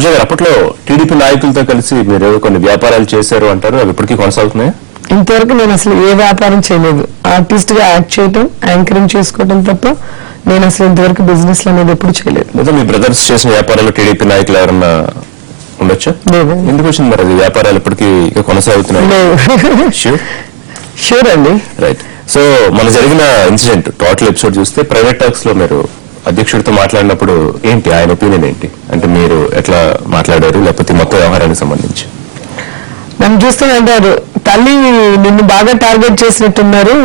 రోజా గారు అప్పట్లో టీడీపీ నాయకులతో కలిసి మీరు కొన్ని వ్యాపారాలు చేశారు అంటారు, అవి ఇప్పటికీ కొనసాగుతున్నాయా? ఇంతవరకు నేను అసలు ఏ వ్యాపారం చేయలేదు. ఆర్టిస్ట్ గా యాక్ట్ చేయటం, యాంకరింగ్ చేసుకోవడం తప్ప నేను అసలు ఇంతవరకు బిజినెస్ అనేది ఎప్పుడు చేయలేదు. లేదా మీ బ్రదర్స్ చేసిన వ్యాపారాలు టీడీపీ నాయకులు ఎవరన్నా ఉండొచ్చా? లేదు. ఎందుకు వచ్చింది మరి అది వ్యాపారాలు ఇప్పటికీ కొనసాగుతున్నాయి? షూర్ అండి. రైట్. సో మన జరిగిన ఇన్సిడెంట్ టోటల్ ఎపిసోడ్ చూస్తే ప్రైవేట్ టాక్స్ లో మీరు అధ్యక్షుడితో మాట్లాడినప్పుడు ఏంటి ఆయన ఒపీనియన్ ఏంటి? అంటే మీరు ఎట్లా మాట్లాడారు, లేకపోతే మొత్తం వ్యవహారానికి సంబంధించి? నన్ను చూస్తూనే అంటారు, తల్లి నిన్ను బాగా టార్గెట్ చేసినట్టున్నారు,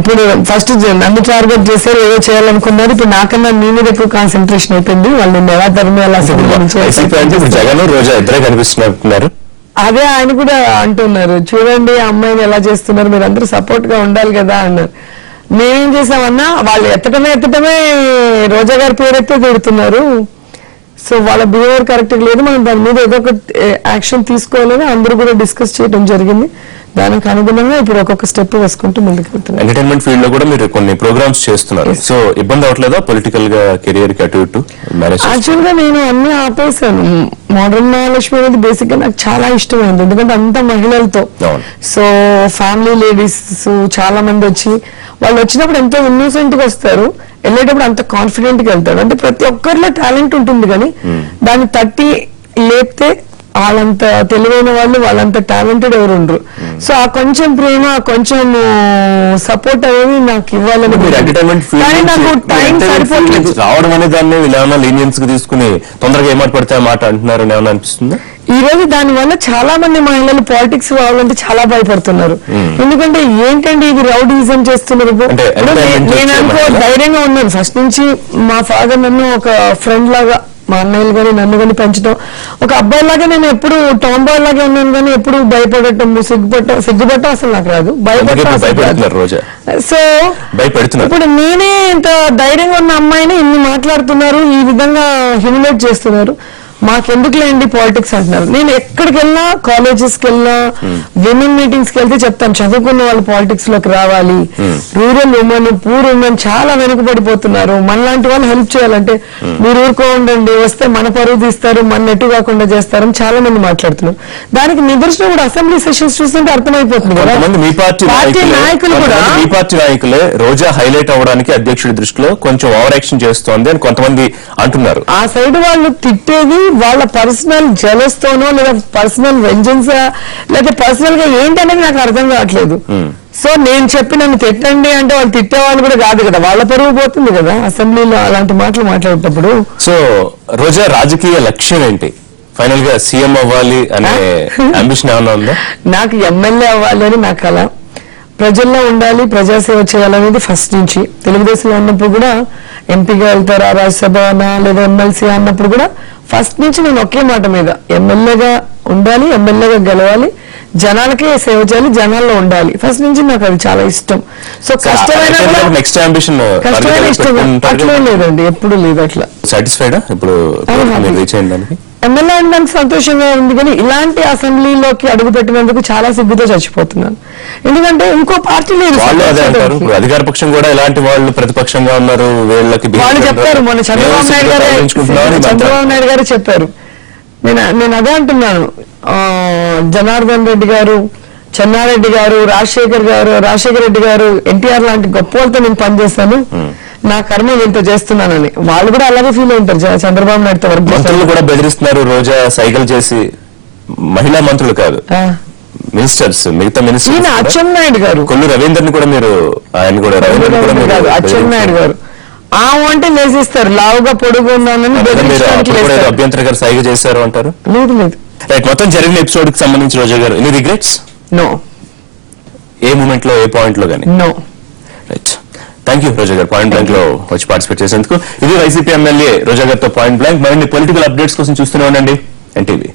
ఇప్పుడు ఫస్ట్ నన్ను టార్గెట్ చేశారు, ఏదో చేయాలనుకున్నారు, ఇప్పుడు నాకన్నా నీ మీద ఎక్కువ కాన్సన్ట్రేషన్ అయిపోయింది, వాళ్ళు నిన్ను ఎలా తరిమి అలా జగన్ రోజా ఇద్దరే కనిపిస్తున్నారు. అదే ఆయన కూడా అంటున్నారు, చూడండి అమ్మాయిని ఎలా చేస్తున్నారు, మీరు అందరూ సపోర్ట్ గా ఉండాలి కదా అన్నారు. మేమేం చేసామన్నా, వాళ్ళు ఎత్తటమే రోజా గారి పేరెత్తే తిడుతున్నారు, సో వాళ్ళ బిహేవియర్ కరెక్ట్ లేదు, మనం దాని మీద ఏదో ఒక యాక్షన్ తీసుకోవాలని అందరూ కూడా డిస్కస్ చేయడం జరిగింది. దానికి అనుగుణంగా ఇప్పుడు ఒక్కొక్క స్టెప్ వేసుకుంటూ ముందుకు వెళ్తున్నారు. ఎంటర్టైన్మెంట్ ఫీల్డ్ లో కూడా మీరు కొన్ని ప్రోగ్రామ్స్ చేస్తున్నారు, సో ఇబ్బంది అవట్లేదా పొలిటికల్ గా కెరియర్ కి అటు ఇటు? యాక్చువల్ గా నేను అన్ని ఆపేశాను. మోడర్న్ మహాలక్ష్మి అనేది బేసిక్ గా నాకు చాలా ఇష్టమైంది, ఎందుకంటే అంత మహిళలతో, సో ఫ్యామిలీ లేడీస్ చాలా మంది వచ్చి, వాళ్ళు వచ్చినప్పుడు ఎంతో ఇన్నోసెంట్ గా వస్తారు, వెళ్ళేటప్పుడు అంత కాన్ఫిడెంట్ గా వెళ్తారు. అంటే ప్రతి ఒక్కరిలో టాలెంట్ ఉంటుంది, కానీ దాన్ని తట్టి లేపితే వాళ్ళంత తెలివైన వాళ్ళు, వాళ్ళంత టాలెంటెడ్ ఎవరు ఉండరు. సో ఆ కొంచెం ప్రేమ, కొంచెం సపోర్ట్ అనేది నాకు ఇవ్వాలని. నాకు టైం సరిపోలేదు రావడం అనే దాన్ని ఏమైనా లీనియన్స్ గా తీసుకుని తొందరగా ఏమాట పడితే మాట అంటున్నారు ఏమైనా అనిపిస్తుందా? ఈ రోజు దాని వల్ల చాలా మంది మహిళలు పాలిటిక్స్ రావాలంటే చాలా భయపడుతున్నారు. ఎందుకంటే ఏంటంటే ఇది రౌడీజం చేస్తున్నారు. నేను అనుకో ధైర్యంగా ఉన్నాను ఫస్ట్ నుంచి. మా ఫాదర్ నన్ను ఒక ఫ్రెండ్ లాగా, మా అన్నయ్యలు కానీ నన్ను కానీ పెంచడం, ఒక అబ్బాయి లాగా నేను ఎప్పుడు టామ్ బాయ్ లాగే ఉన్నాను, కానీ ఎప్పుడు భయపడటం, సిగ్గుపడటం అసలు నాకు రాదు, భయపడటం. సో ఇప్పుడు నేనే ఇంత ధైర్యంగా ఉన్న అమ్మాయిని ఇన్ని మాట్లాడుతున్నారు, ఈ విధంగా హ్యూమిలేట్ చేస్తున్నారు, మాకెందుకులేండి పాలిటిక్స్ అంటున్నారు. నేను ఎక్కడికి వెళ్ళినా, కాలేజెస్ కి వెళ్ళినా, విమెన్ మీటింగ్స్ కి వెళ్తే చెప్తాను, చదువుకున్న వాళ్ళు పాలిటిక్స్ లోకి రావాలి, రూరల్ ఉమెన్, పూర్ ఉమెన్ చాలా వెనుకబడిపోతున్నారు, మనలాంటి వాళ్ళు హెల్ప్ చేయాలంటే మీరు ఊరుకోండి, వస్తే మన పరువు తీస్తారు, మన నెట్టు కాకుండా చేస్తారని చాలా మంది మాట్లాడుతున్నారు. దానికి నిదర్శనం కూడా అసెంబ్లీ సెషన్స్ చూస్తుంటే అర్థమైపోతుంది కదా. పార్టీ నాయకులు కూడా, మీ పార్టీ నాయకులే రోజా హైలైట్ అవ్వడానికి అధ్యక్షుడి దృష్టిలో కొంచెం ఓవర్ యాక్షన్ చేస్తోంది అని కొంతమంది అంటున్నారు. ఆ సైడ్ వాళ్ళు తిట్టేది వాళ్ళ పర్సనల్ జెలస్ తోనో, లేదా పర్సనల్ వెంజెన్స్, లేదా పర్సనల్ గా ఏంటి అనేది నాకు అర్థం కావట్లేదు. సో నేను చెప్పి నన్ను తిట్టండి అంటే వాళ్ళు తిట్టే వాళ్ళు కూడా కాదు కదా, వాళ్ళ పరువు పోతుంది కదా అసెంబ్లీలో అలాంటి మాటలు మాట్లాడేటప్పుడు. సో రోజా రాజకీయ లక్ష్యం ఏంటి? ఫైనల్ గా సీఎం అవ్వాలి అనే అంబిషన్ ఏమన్నా ఉందా? నాకు ఎమ్మెల్యే అవ్వాలి అని నా కళ, ప్రజల్లో ఉండాలి, ప్రజాసేవ చేయాలనేది ఫస్ట్ నుంచి. తెలుగుదేశంలో ఉన్నప్పుడు కూడా ఎంపీగా వెళ్తారా, రాజ్యసభ లేదా ఎమ్మెల్సీ అన్నప్పుడు కూడా ఫస్ట్ నుంచి నేను ఒకే మాట మీద, ఎమ్మెల్యేగా ఉండాలి, ఎమ్మెల్యేగా గెలవాలి, జనాలకే సేవ చేయాలి, జనాల్లో ఉండాలి. ఫస్ట్ నుంచి నాకు అది చాలా ఇష్టం. సో కష్టమైన ఇష్టం అట్లే లేదండి, ఎప్పుడు లేదు అట్లా. సాటిస్ఫైడా ఇప్పుడు ఎమ్మెల్యే అనడానికి సంతోషంగా ఉంది, కానీ ఇలాంటి అసెంబ్లీలోకి అడుగు పెట్టినందుకు చాలా సిగ్గుతో చచ్చిపోతున్నాను. ఎందుకంటే ఇంకో పార్టీ లేదు, అధికార పక్షం కూడా ఇలాంటి వాళ్ళు ప్రతిపక్షంగా ఉన్నారు, వాళ్ళు చెప్తారు. మొన్న చంద్రబాబు నాయుడు గారు చెప్పారు. నేను అదే అంటున్నాను, జనార్దన్ రెడ్డి గారు, చెన్నారెడ్డి గారు, రాజశేఖర రెడ్డి గారు, ఎన్టీఆర్ లాంటి గొప్ప వాళ్ళతో నేను పనిచేస్తాను, నా కర్మ ఇంత చేస్తున్నానని వాళ్ళు కూడా అలాగే ఫీల్ అవుతారు. చంద్రబాబు నాయుడుతో వర్క్ మంత్రులు కూడా బెదిరిస్తున్నారు, రోజా సైకిల్ చేసి, మహిళా మంత్రులు కాదు మినిస్టర్స్, మిగతా మినిస్టర్ అచ్చెన్నాయుడు గారు, కొల్లు రవీందర్ ని కూడా మీరు, ఆయన కూడా అచ్చెన్నాయుడు గారు అంటే లేసిస్తారు, లావుగా పొడుగు ఉన్నానని అభ్యంతరకర సైగ చేశారు అంటారు. లేదు లేదు. రైట్. మొత్తం జరిగిన ఎపిసోడ్ కి సంబంధించి రోజా గారు ఎనీ రిగ్రెట్స్? నో. ఏ మూమెంట్ లో, ఏ పాయింట్ లో గానీ? నో. రైట్. థ్యాంక్ యూ రోజా గారు, పాయింట్ బ్లాంక్ లో వచ్చి పార్టిసిపేట్ చేసేందుకు. ఇది వైసీపీ ఎమ్మెల్యే రోజా గారితో పాయింట్ బ్లాంక్. మరిన్ని పొలిటికల్ అప్డేట్స్ కోసం చూస్తూనే ఉండండి ఎన్టీవీ.